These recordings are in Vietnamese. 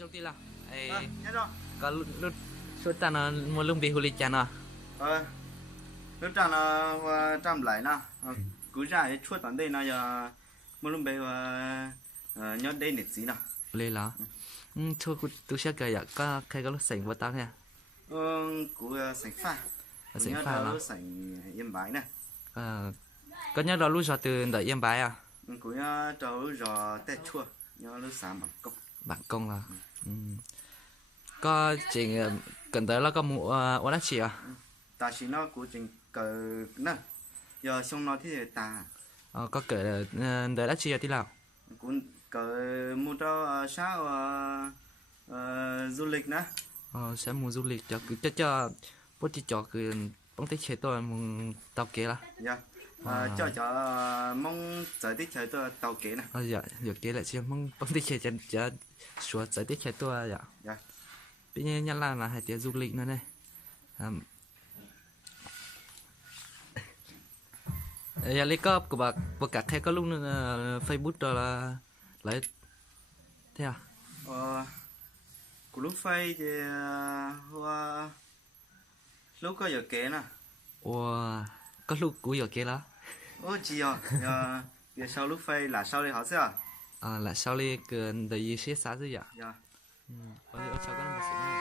trong tí là nhớ rồi. có lúc suốt ta nó một lưng bị huli chán à Lúc trả nó trăm lại nè, cứ ra cái chuột tận đây nó giờ một lúc bây nhớ đây nét gì nè. lên là thôi tôi sẽ kể vậy có cái lúc sành vào tao nha Cú sành pha, sành nhớ pha đó là lúc sành yên bái nè. có nhớ đó lúc giờ từ đợi yên bái à Cú nhớ trâu rồi tết chua, nhớ lúc sáng bằng cốc. bạn công là có chỉ cần tới là có mua ô đắt chỉ à Ta chỉ nó cú chỉnh cờ nè, giờ xong nó thì ta. có kể đợi đắt chỉ à tí nào Cú cờ mua cho sao du lịch nè. sẽ mua du lịch cho cứ cho bố chỉ cho cứ bóng tích chế tôi muốn tàu kế là Dạ. Cho mong giải thích cho tôi tàu kế nè. dạ giờ kế lại chứ mong bóng tích chế cho số giải tích chế tôi dạ Dạ. bây giờ nhắc là hai tiếng du lịch nữa này giờ lấy cóp của bà cả thế có lúc nữa Facebook đó là lấy thế à của lúc phây thì lúc có giờ kế nè. wow có lúc cuối giờ kế đó Chị à giờ sau lúc phây là sau đây họ sẽ là sau đi cần để gì sẽ xả gì vậy dạ bây giờ cháu có một sự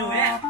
nuôi á